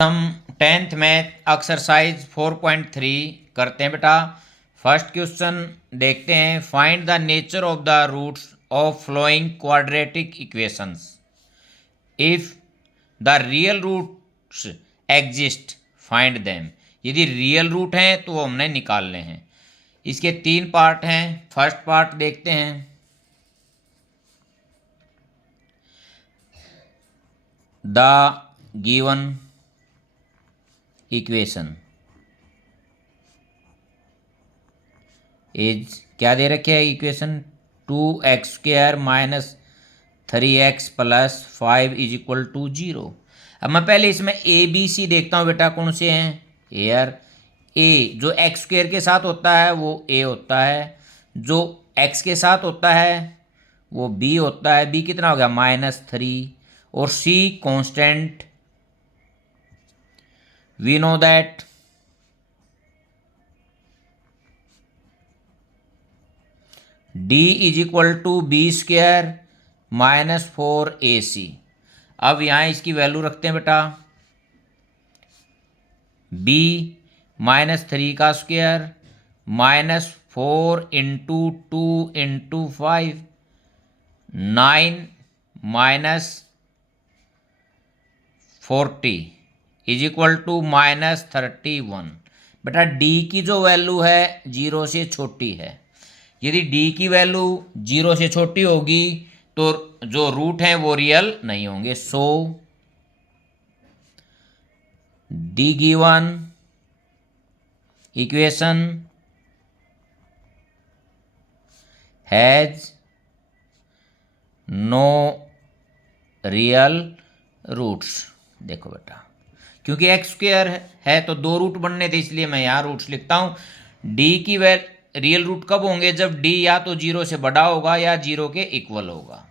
हम 10th math exercise 4.3 करते हैं बेटा। फर्स्ट क्वेश्चन देखते हैं। Find the nature of the roots of following quadratic equations if the real roots exist find them. यदि real root हैं तो वो हमने निकालने हैं। इसके 3 पार्ट हैं। फर्स्ट पार्ट देखते हैं। द गिवन इक्वेशन इज क्या दे रखे है equation 2x² minus 3x plus 5 is equal to 0। अब मैं पहले इसमें ए बी सी देखता हूँ बेटा, कौन से हैं। एयर ए जो x² के साथ होता है वो ए होता है, जो x के साथ होता है वो b होता है। b कितना हो गया -3, और c कांस्टेंट। We know that d is equal to b² minus 4ac। अब यहाँ इसकी वैल्यू रखते हैं बेटा। b -3 का square -4 into 2 into 5 9 -40 is equal to -31। बेटा d की जो वैल्यू है 0 से छोटी है। यदि d की वैल्यू 0 से छोटी होगी तो जो रूट हैं वो रियल नहीं होंगे। So the given equation has no real roots. देखो बेटा, क्योंकि x² है तो 2 रूट बनने थे, इसलिए मैं यहाँ रूट्स लिखता हूँ। d की रियल रूट कब होंगे? जब d या तो 0 से बड़ा होगा या 0 के इक्वल होगा।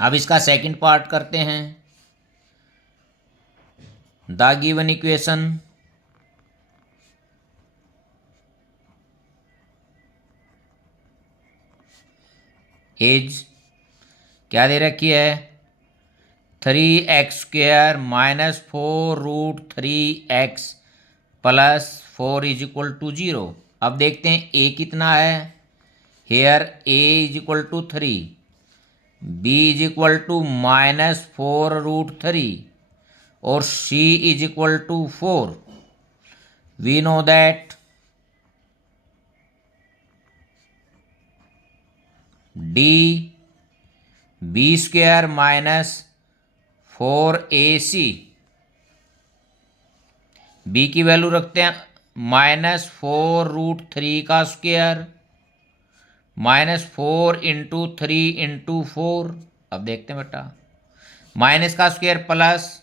अब इसका सेकंड पार्ट करते हैं। द गिवन इक्वेशन इज क्या दे रखी है 3x² minus 4√3x plus 4 is equal to 0। अब देखते हैं a कितना है। Here a is equal to 3, b is equal to -4√3 और c is equal to 4। We know that d b² minus 4ac। b की वैल्यू रखते हैं -4√3 का स्क्वायर -4 इंटू 3 इंटू 4। अब देखते हैं बेटा, माइनस का स्क्वायर प्लस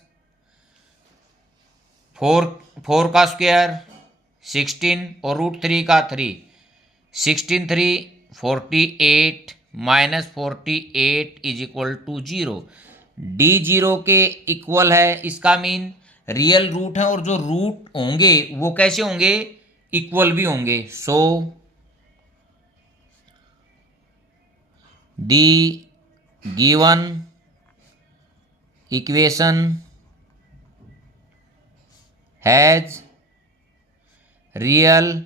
4 का स्क्वायर 16 और √3 का 3, 16 3 48 -48 इज इक्वल टू 0। d 0 के इक्वल है, इसका मीन रियल रूट है, और जो रूट होंगे वो कैसे होंगे? इक्वल भी होंगे। So the given equation has real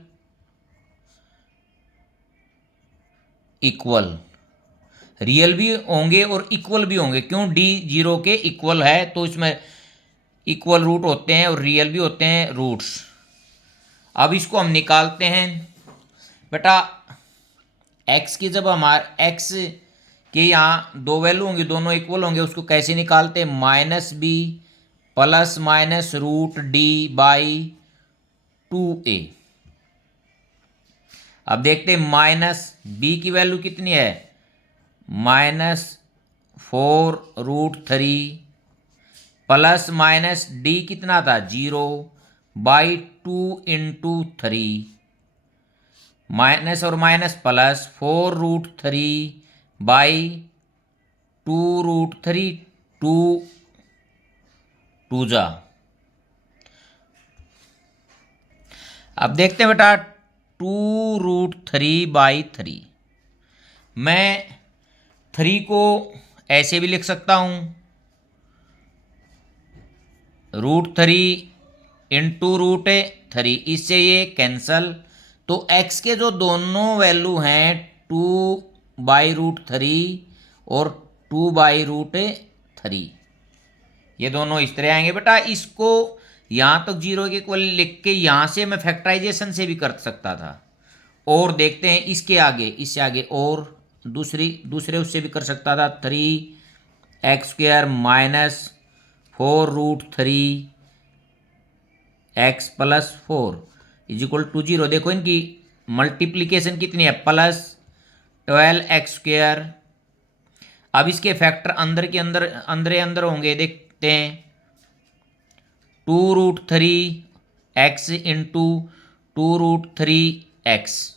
equal. Real भी होंगे और इक्वल भी होंगे। क्यों? d 0 के इक्वल है तो इसमें इक्वल रूट होते हैं और रियल भी होते हैं रूट्स। अब इसको हम निकालते हैं बेटा। x की जब हमारे x के यहाँ 2 वैल्यू होंगी, दोनों इक्वल होंगे, उसको कैसे निकालते हैं? -b plus minus √d/2a। अब देखते हैं -b की वैल्यू कितनी है -4√3 प्लस माइनस d कितना था 0/2 इंटू 3 माइनस और माइनस प्लस 4√3/2√3 2 जा। अब देखते हैं बेटा 2√3/3। मैं 3 को ऐसे भी लिख सकता हूँ √3 इंटू √3, इससे ये कैंसल। तो x के जो दोनों वैल्यू हैं 2/√3 और 2/√3, ये दोनों इस तरह आएंगे बेटा। इसको यहाँ तक जीरो के इक्वल लिख के यहाँ से मैं फैक्टराइजेशन से भी कर सकता था। और देखते हैं इसके आगे, इससे आगे और दूसरे उससे भी कर सकता था। 3x² minus 4√3 x plus 4 is equal to 0। देखो इनकी मल्टीप्लीकेशन कितनी है, +12x²। अब इसके फैक्टर अंदर के अंदर होंगे, देखते हैं। 2√3x into 2√3x,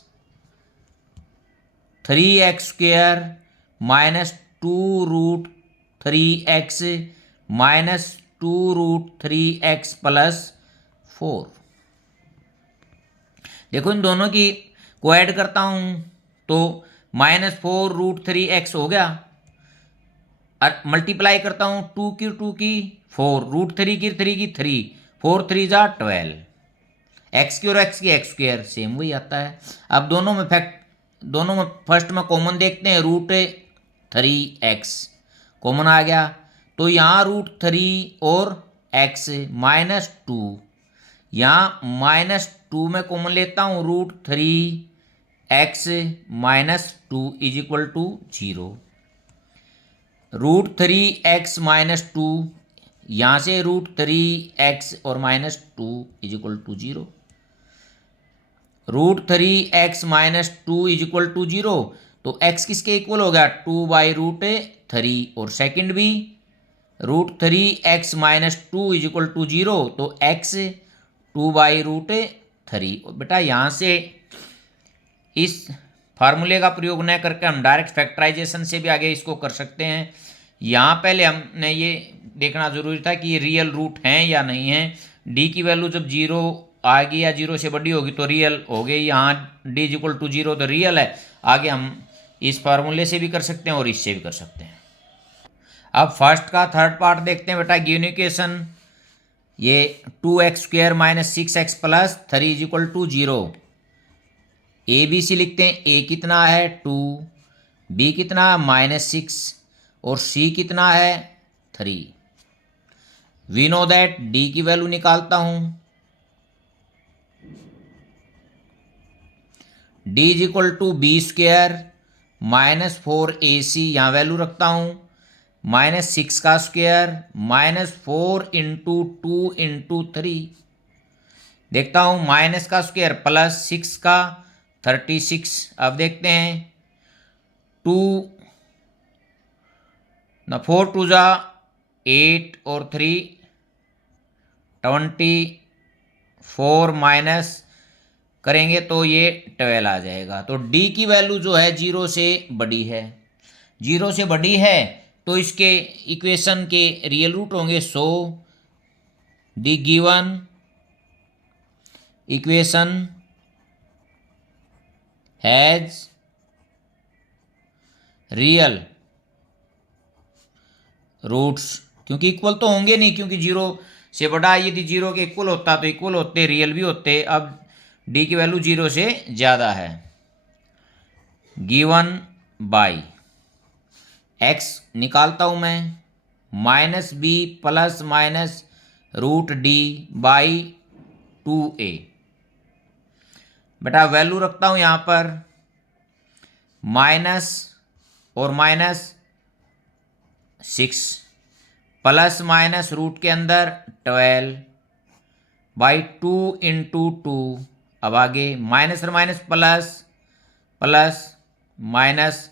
3x² minus 2√3x minus 2√3x plus 4। देखो इन दोनों की को ऐड करता हूं तो -4√3x हो गया। मल्टीप्लाई करता हूं 2 की 4, √3 की 3 की 3, 4 3 जा 12, x की और x की x² सेम वही आता है। अब दोनों में फर्स्ट में कॉमन देखते हैं, √3x कॉमन आ गया। तो यहाँ √3 और x -2, यहाँ -2 में कॉमन लेता हूँ, √3x -2 is equal to 0। √3x -2, यहाँ से √3x और -2 is equal to 0। √3x -2 is equal to 0, तो x किसके इक्वल हो गया, 2/√3। और सेकंड भी √3x -2 इज इक्वल टू 0, तो x 2/√3। बेटा यहाँ से इस फार्मूले का प्रयोग न करके हम डायरेक्ट फैक्टराइजेशन से भी आगे इसको कर सकते हैं। यहाँ पहले हमने ये देखना जरूरी था कि ये रियल रूट हैं या नहीं हैं। डी की वैल्यू जब 0 आएगी या 0 से बड़ी होगी तो रियल हो गई। यहाँ डी इज इक्वल टू 0 तो रियल है। आगे हम इस फार्मूले से भी कर सकते हैं और इससे भी कर सकते हैं। अब फर्स्ट का थर्ड पार्ट देखते हैं बेटा। गिवन इक्वेशन ये 2x² minus 6x plus 3 is equal to 0। A B C लिखते हैं। ए कितना है 2, बी कितना है -6 और सी कितना है 3। वी नो दैट डी की वैल्यू निकालता हूं, D is equal to b² -4ac, यहाँ वैल्यू रखता हूं, -6 का स्क्वायर -4 इंटू 2 इंटू 3। देखता हूं माइनस का स्क्वायर प्लस 6 का 36। अब देखते हैं 2 ना 4 2 जा 8 और 3 24 माइनस करेंगे तो ये 12 आ जाएगा। तो डी की वैल्यू जो है 0 से बड़ी है, 0 से बड़ी है तो इसके इक्वेशन के रियल रूट होंगे। So the given equation has real roots, क्योंकि इक्वल तो होंगे नहीं, क्योंकि 0 से बड़ा, यदि 0 के इक्वल होता तो इक्वल होते, रियल भी होते। अब डी की वैल्यू 0 से ज़्यादा है। गिवन बाई x निकालता हूँ मैं, -b प्लस माइनस √d/2a। बेटा वैल्यू रखता हूँ यहाँ पर माइनस और -6 प्लस माइनस रूट के अंदर 12/2 इंटू 2। अब आगे माइनस और माइनस प्लस प्लस माइनस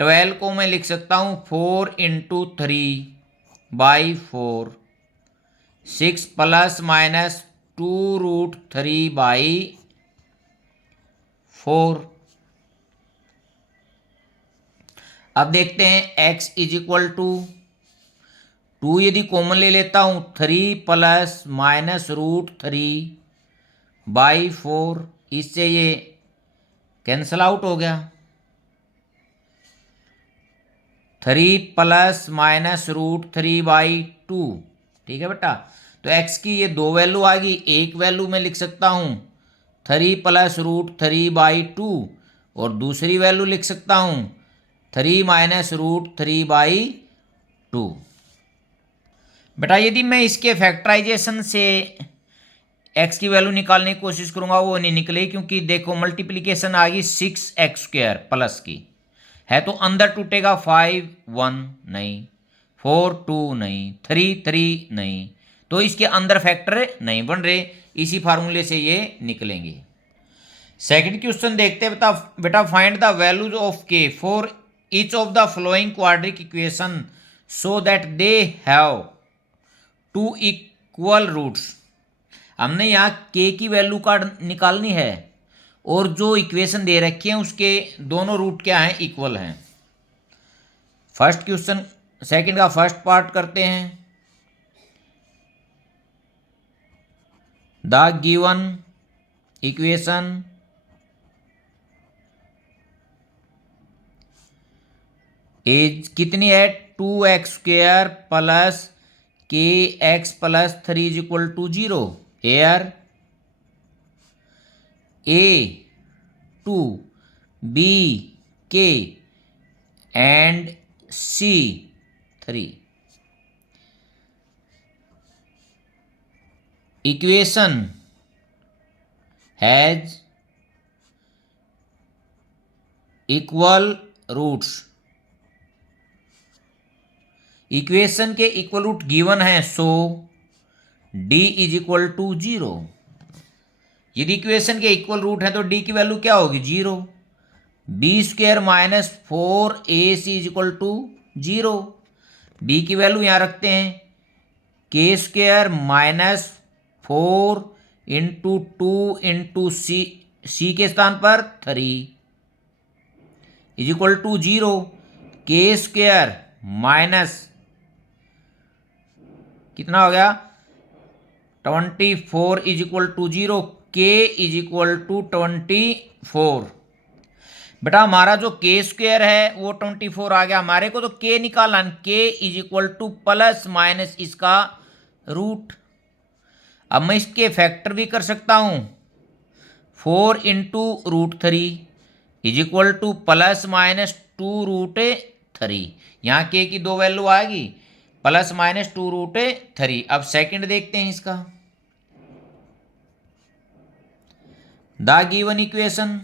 12 को मैं लिख सकता हूँ 4 इंटू 3/4, 6 प्लस माइनस 2√3/4। अब देखते हैं x इज इक्वल टू 2, यदि कॉमन ले लेता हूँ 3 प्लस माइनस √3/4, इससे ये कैंसल आउट हो गया। 3 प्लस माइनस √3/2, ठीक है बेटा। तो x की ये दो वैल्यू आ गई। एक वैल्यू मैं लिख सकता हूँ 3 प्लस रूट 3/2 और दूसरी वैल्यू लिख सकता हूँ 3 माइनस रूट 3/2। बेटा यदि मैं इसके फैक्टराइजेशन से x की वैल्यू निकालने की कोशिश करूंगा वो नहीं निकलेगी, क्योंकि देखो मल्टीप्लिकेशन आ गई 6x² प्लस की है, तो अंदर टूटेगा 5 1 नहीं, 4 2 नहीं, 3 3 नहीं, तो इसके अंदर फैक्टर नहीं बन रहे, इसी फार्मूले से ये निकलेंगे। सेकंड क्वेश्चन देखते हैं। बेटा find the values of k for each of the following quadratic equation so that they have 2 equal roots. हमने यहाँ k की वैल्यू का निकालनी है और जो इक्वेशन दे रखी है उसके दोनों रूट क्या हैं, इक्वल हैं। फर्स्ट क्वेश्चन सेकंड का फर्स्ट पार्ट करते हैं। द गिवन इक्वेशन इज कितनी है, 2x² plus kx plus 3 is equal to 0। Here a 2 b k and c 3। equation has equal roots. Equation के इक्वल रूट गिवन है, so d is equal to 0। यदि equation के equal root है तो d की वैल्यू क्या होगी, 0। b² minus 4ac is equal to 0। b की वैल्यू यहाँ रखते हैं, k² minus 4 into 2 into c के स्थान पर 3 is equal to 0। k² minus कितना हो गया, 24 is equal to 0। k is equal to 24। बेटा हमारा जो k² है वो 24 आ गया, हमारे को तो k निकालना, k is equal to plus minus इसका रूट। अब मैं इसके फैक्टर भी कर सकता हूँ, 4 into root 3 is equal to plus minus 2 root 3। यहाँ k की दो वैल्यू आएगी, प्लस माइनस 2 रूट 3। अब सेकंड देखते हैं इसका। The given equation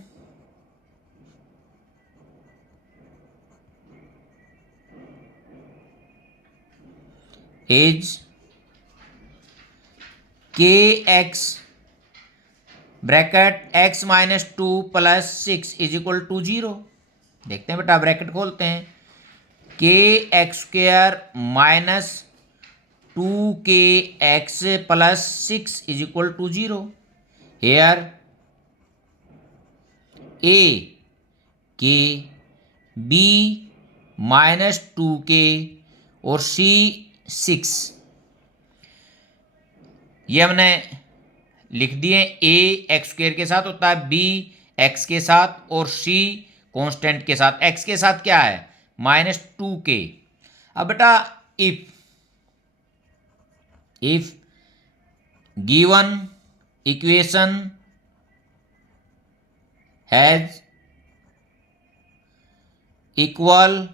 is kx bracket x minus 2 plus 6 is equal to 0। देखते हैं बेटा, ब्रैकेट खोलते हैं, kx² minus 2kx plus 6 is equal to 0। Here a k b minus 2k और c 6। ये हमने लिख दिए, a x² के साथ होता है, b x के साथ और c कांस्टेंट के साथ। x के साथ क्या है, माइनस 2k। अब बेटा if given equation has equal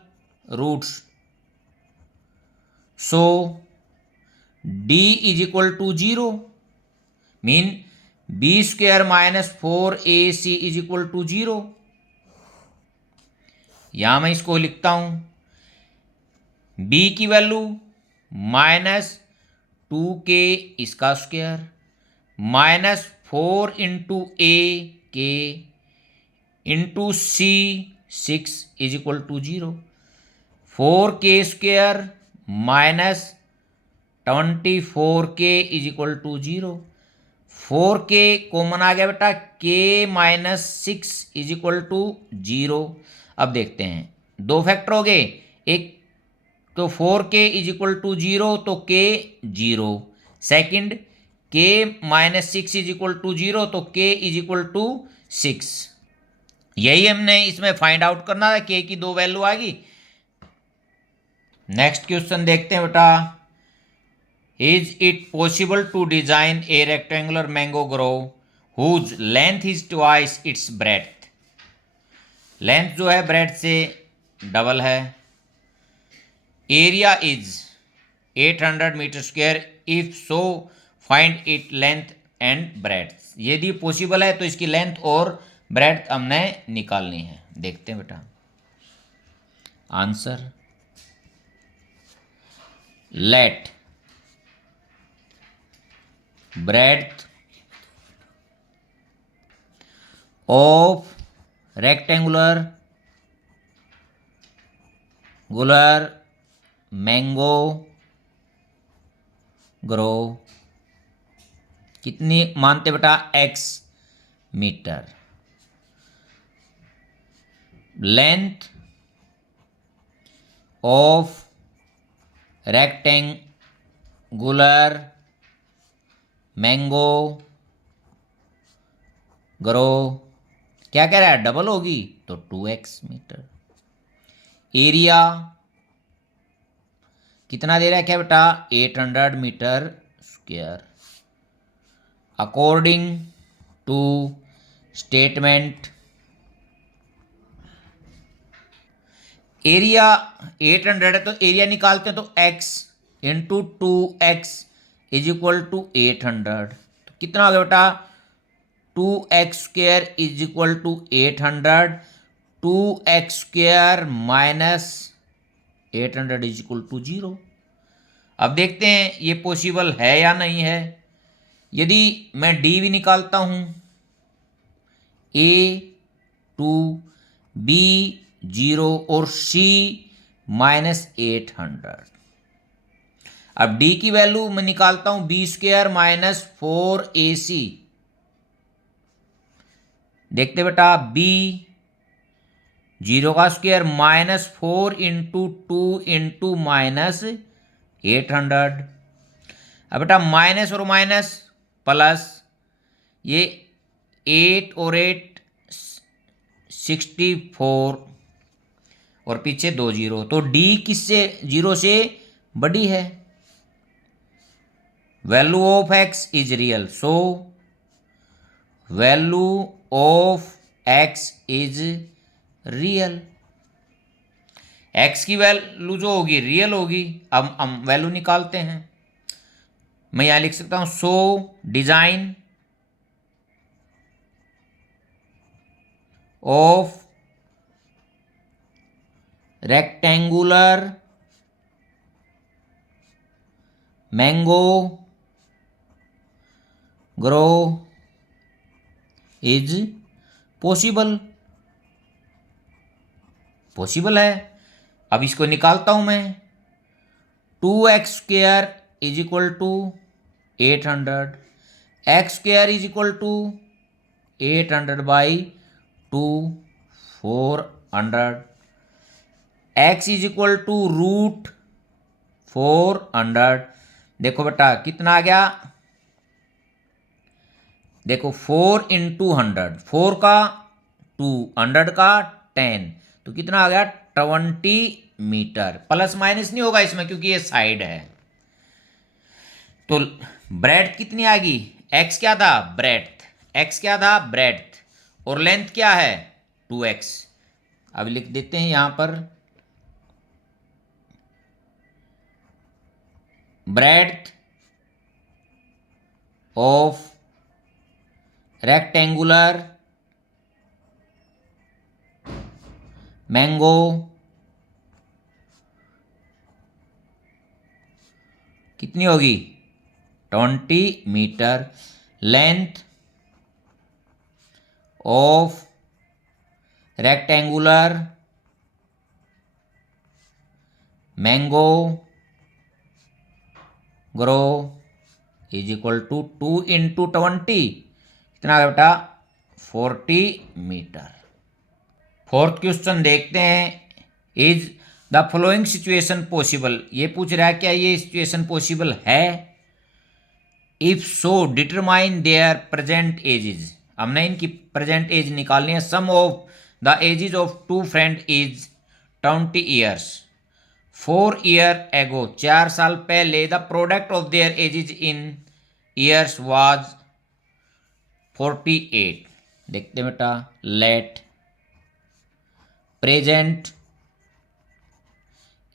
roots so d is equal to 0 mean b² minus 4ac is equal to 0। यहां मैं इसको लिखता हूं, b की वैल्यू माइनस 2k इसका square minus 4 into a k into c 6 is equal to 0। 4k² minus 24k is equal to 0। 4k common आ गया बेटा, k minus 6 is equal to 0। अब देखते हैं, दो फैक्टर हो गए, एक तो 4k इज इक्वल टू 0 तो k 0। Second k minus 6 is equal to 0 तो k इज इक्वल टू 6। यही हमने इसमें फाइंड आउट करना है, k की दो वैल्यू आ गई। नेक्स्ट क्वेश्चन देखते हैं बेटा। Is it possible to design a rectangular mango grove whose length is twice its breadth. Length जो है ब्रेथ से डबल है। Area is 800 metre square, if so find it length and breadth. यदि possible है तो इसकी लेंथ और breath हमने निकालनी है। देखते हैं बेटा answer. Let breadth of rectangular mango grove कितनी मानते बेटा x metre. Length of rectangular mango grove क्या कह रहा है, डबल होगी तो 2x मीटर। एरिया कितना दे रहा है क्या बेटा, 800 metre square. According to statement area 800 है तो एरिया निकालते हैं तो x into 2x is equal to 800। तो कितना हो गया बेटा, 2x square is equal to 800। 2x square minus 800 is equal to 0। अब देखते हैं ये पॉसिबल है या नहीं है। यदि मैं d भी निकालता हूं, a 2 b 0 और c माइनस 800। अब d की वैल्यू मैं निकालता हूं b स्क्वायर माइनस 4ac। देखते बेटा b 0 का square minus 4 into 2 into minus 800। अब बेटा माइनस और माइनस प्लस, ये 8 और 8 64 और पीछे 2 0, तो d किससे 0 से बड़ी है। Value of x is real, so value of x is real. x की वैल्यू जो होगी रियल होगी। अब हम वैल्यू निकालते हैं। मैं यहां लिख सकता हूं so design of rectangular mango grove is possible. Possible है। अब इसको निकालता हूं मैं। 2x square is equal to 800, x square is equal to 800 by 2 400, x is equal to root 400। देखो बेटा कितना आ गया, देखो 4 इंटू 100, 4 का 2, 100 का 10, तो कितना आ गया 20 मीटर। प्लस माइनस नहीं होगा इसमें क्योंकि ये साइड है। तो ब्रेड्थ कितनी आ गई, x क्या था ब्रेड्थ, x क्या था ब्रेड्थ, और लेंथ क्या है 2x। अब लिख देते हैं यहां पर ब्रेड्थ ऑफ रेक्टेंगुलर मैंगो कितनी होगी 20 metre. Length of rectangular mango grove is equal to 2 into 20, कितना है बेटा 40 मीटर। फोर्थ क्वेश्चन देखते हैं। Is the following situation possible, ये पूछ रहा है क्या ये सिचुएशन पॉसिबल है। If so determine their present ages, हमने इनकी प्रेजेंट एज निकालनी है। Sum of the ages of two friend is 20 years, 4 year ago, 4 साल पहले, the product of their ages in years was 48। देखते हैं बेटा, let present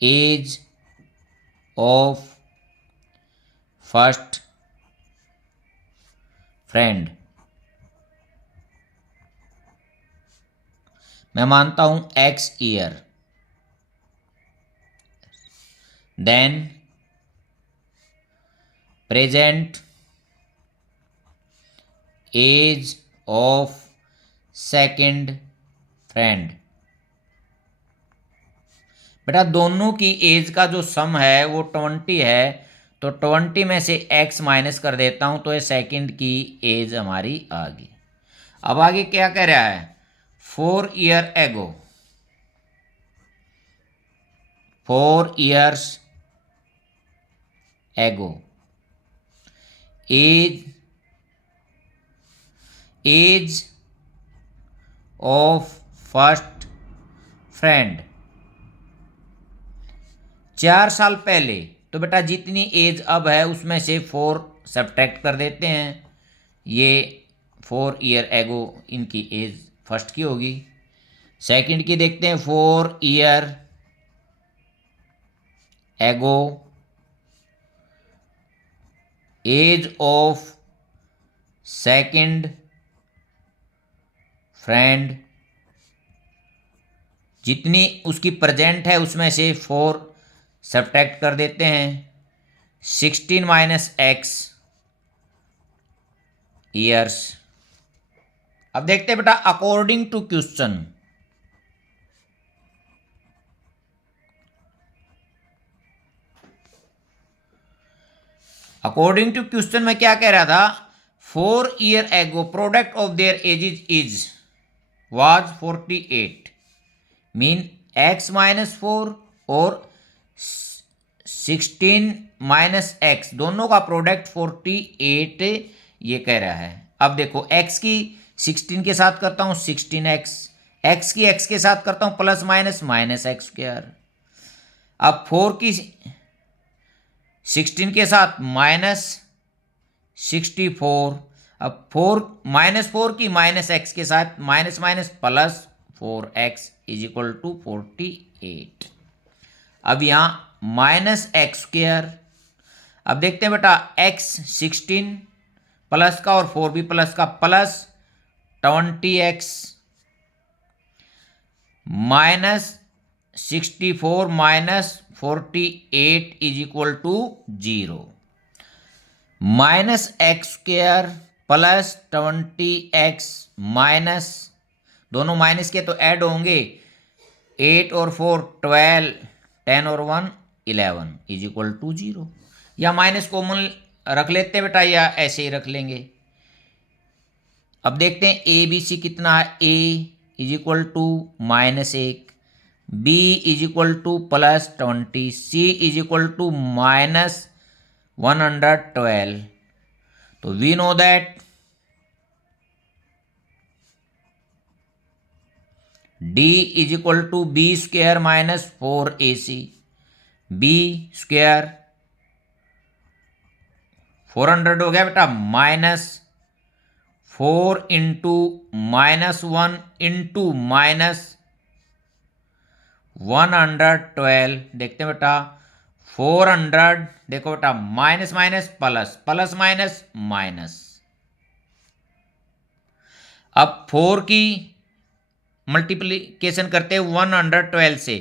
age of first friend, मैं मानता हूं X year, then present age of second friend. बेटा दोनों की एज का जो सम है वो 20 है, तो 20 में से x माइनस कर देता हूं तो ये सेकंड की एज हमारी आ गई। अब आगे क्या कह रहा है, 4 year एगो, 4 years एगो, एज ऑफ फर्स्ट फ्रेंड, 4 साल पहले, तो बेटा जितनी एज अब है उसमें से 4 सब्ट्रैक्ट कर देते हैं, ये 4 year एगो इनकी एज फर्स्ट की होगी। सेकंड की देखते हैं, 4 year एगो एज ऑफ सेकंड फ्रेंड, जितनी उसकी प्रेजेंट है उसमें से 4 सब्ट्रैक्ट कर देते हैं, 16 माइनस एक्स ईयर्स। अब देखते हैं बेटा, according to question, according to question में क्या कह रहा था, 4 year ago product of their ages is was 48, mean x minus 4 और 16 माइनस एक्स दोनों का प्रोडक्ट 48 ये कह रहा है। अब देखो x की 16 के साथ करता हूं 16x, x की x के साथ करता हूं plus minus minus x square, अब 4 की 16 के साथ माइनस 64, अब 4 माइनस 4 की माइनस एक्स के साथ minus minus plus 4x is equal to 48। अब यहाँ माइनस एक्स स्क्वायर, अब देखते हैं बेटा x 16 प्लस का और 4 भी प्लस का, plus 20x minus 64 minus 48 is equal to 0, minus x square plus 20x minus, दोनों माइनस के तो ऐड होंगे, 8 और 4 12, 10 और 1 11 इज इक्वल टू 0, या माइनस कॉमन रख लेते बेटा या ऐसे ही रख लेंगे। अब देखते हैं ए बी सी कितना है, A is equal to minus 1, B is equal to plus 20, C is equal to minus 112, तो we know that D is equal to B square minus 4ac, B square 400 हो गया बेटा, minus 4 into minus 1 into minus 112, देखते हैं बेटा 400, देखो बेटा minus minus plus, plus minus minus, अब 4 की मल्टीप्लीकेशन करते हैं 112 से,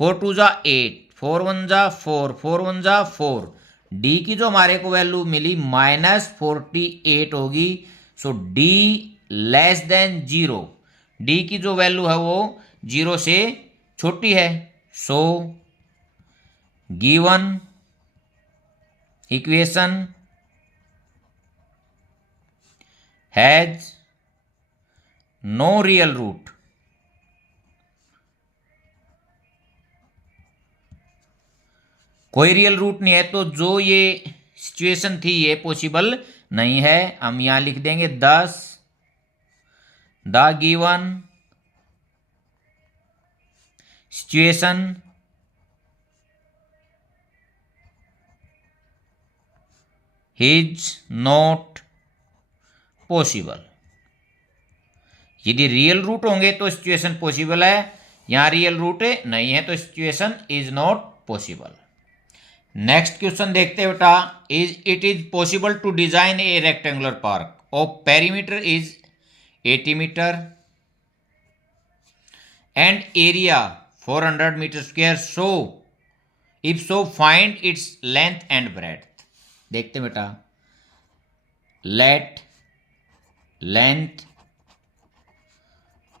4 2 जा 8, 4 1 जा 4, 4 1 जा 4, डी की जो हमारे को वैल्यू मिली माइनस 48 होगी, so D less than 0, D की जो वैल्यू है वो 0 से छोटी है, so given equation has no real root, कोई रियल रूट नहीं है, तो जो ये सिचुएशन थी ये पॉसिबल नहीं है। हम यहां लिख देंगे 10 the given situation is not possible. यदि रियल रूट होंगे तो सिचुएशन पॉसिबल है, यहां रियल रूट नहीं है तो situation is not possible. Next question देखते हैं बेटा, it is possible to design a rectangular park of perimeter is 80 metre and area 400 metre square, so if so find its length and breadth. देखते हैं बेटा, let length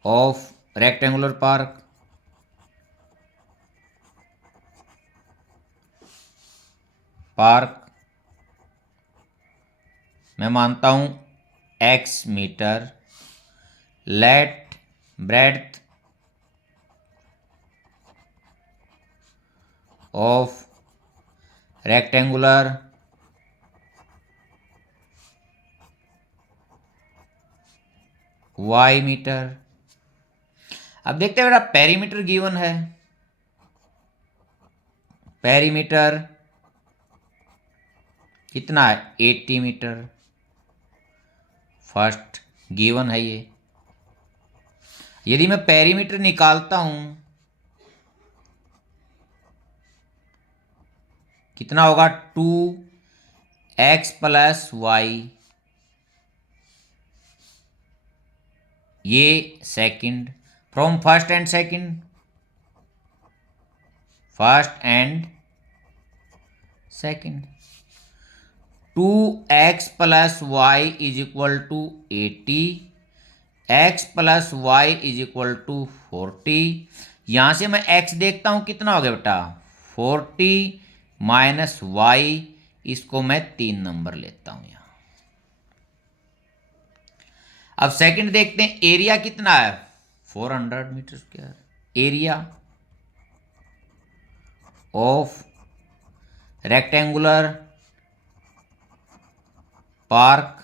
of rectangular park मैं मानता हूं x metre, let breadth of rectangular y metre. अब देखते हैं बेटा, पेरीमीटर गिवन है, पेरीमीटर कितना है 80 मीटर, फर्स्ट गिवन है ये। यदि मैं पेरीमीटर निकालता हूं कितना होगा 2x प्लस वाई, ये second from first and second, first and second, 2x plus y is equal to 80, x plus y is equal to 40। यहां से मैं x देखता हूं कितना हो गया बेटा 40 माइनस वाई, इसको मैं 3 नंबर लेता हूं यहां। अब सेकंड देखते हैं, एरिया कितना है 400 metre square, area of rectangular park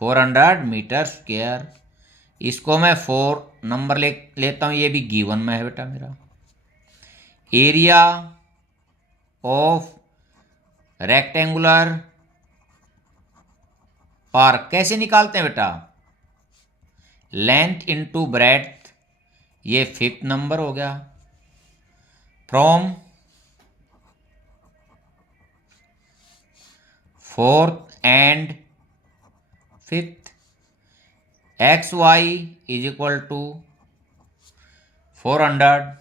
400 metre square, इसको मैं 4 नंबर लेता हूं, ये भी गिवन में है बेटा मेरा। एरिया ऑफ रेक्टेंगुलर पार्क कैसे निकालते हैं बेटा, लेंथ इनटू ब्रेड्थ, ये 5th नंबर हो गया, from 4th and 5th, x y is equal to 400।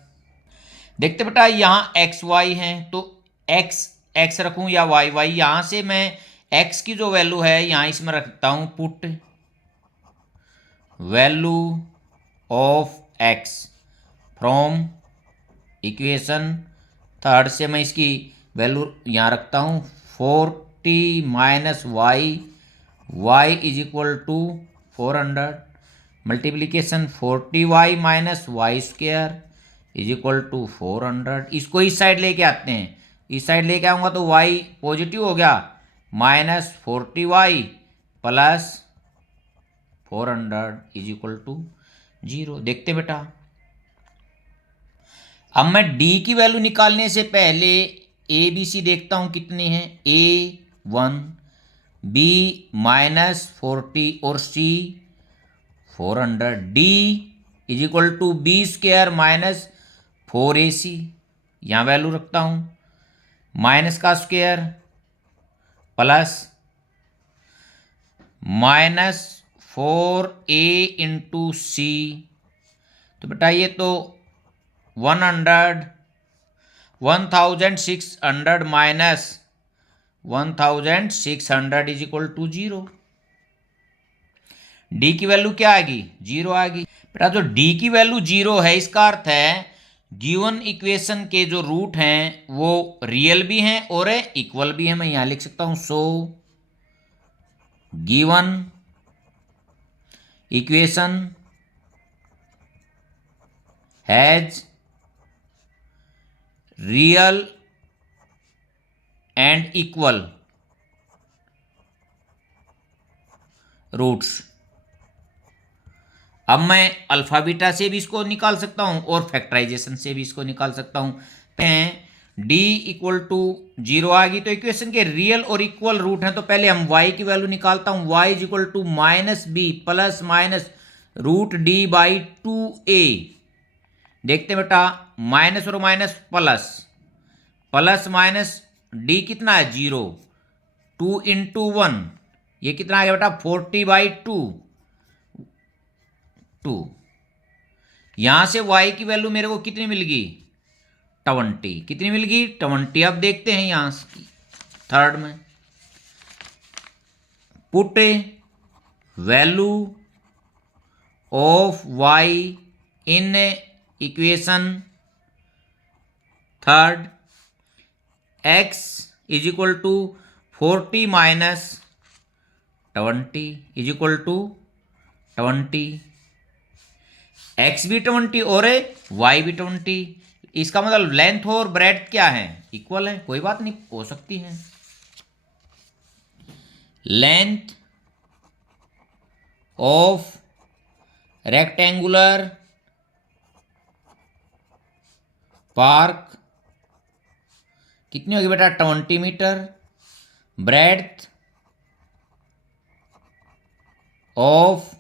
देखते बेटा यहाँ एक्स वाई हैं तो एक्स एक्स रखूँ या वाई वाई, यहाँ से मैं एक्स की जो वैल्यू है यहाँ इसमें रखता हूँ put value of x from equation 3rd से मैं इसकी वैल्यू यहाँ रखता हूँ 40 minus y, y is equal to 400, multiplication 40y minus y square is equal to 400। इसको इस साइड लेके आते हैं, इस साइड लेके आऊँगा तो y पॉजिटिव हो गया, minus 40y plus 400 is equal to 0। देखते बेटा, अब मैं d की वैल्यू निकालने से पहले ए बी सी देखता हूँ कितनी है, A1, B माइनस 40 और C 400, D is equal to B square minus 4AC, यहाँ वैल्यू रखता हूँ, माइनस का square plus minus 4A into C, तो बेटा ये तो 1600 minus 1600 is equal to 0। D की वैल्यू क्या आएगी 0 आएगी बेटा। जो डी की वैल्यू 0 है इसका अर्थ है गिवन इक्वेशन के जो रूट हैं वो रियल भी हैं और इक्वल भी हैं। मैं यहां लिख सकता हूं so given equation has real and equal roots. अब मैं अल्फा बीटा से भी इसको निकाल सकता हूं और फैक्टराइजेशन से भी इसको निकाल सकता हूं। d इक्वल टू 0 आ गई। तो इक्वेशन के रियल और इक्वल रूट हैं, तो पहले हम y की वैल्यू निकालता हूं। y is equal to minus b plus minus root D by 2a। देखते हैं बेटा, माइनस और minus plus, plus minus D कितना है 0, 2 इंटू 1, ये कितना आ गया बेटा 40/2। यहां से y की वैल्यू मेरे को कितनी मिल गई 20। कितनी मिल गई 20। अब देखते हैं यहां थर्ड में, put value of y in equation third, x is equal to 40 minus 20 is equal to 20। x भी 20 और y भी 20। इसका मतलब लेंथ और ब्रेड्थ क्या है, इक्वल है, कोई बात नहीं, हो सकती है। लेंथ ऑफ रेक्टेंगुलर पार्क कितनी होगी बेटा 20 metre. Breadth of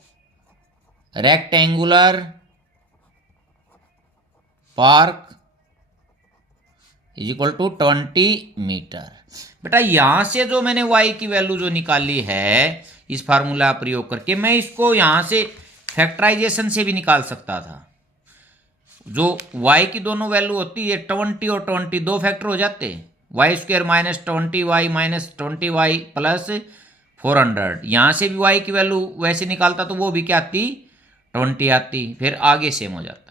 rectangular park is equal to 20 metre. बेटा यहां से जो मैंने y की वैल्यू जो निकाली है इस फार्मूला प्रयोग करके, मैं इसको यहां से फैक्टराइजेशन से भी निकाल सकता था। जो y की दोनों वैल्यू होती है 20 और 20, दो फैक्टर हो जाते, y square minus 20y minus 20y plus 400। यहां से भी y की वैल्यू वैसे निकालता तो वो भी क्या आती 20 आती, फिर आगे सेम हो जाता।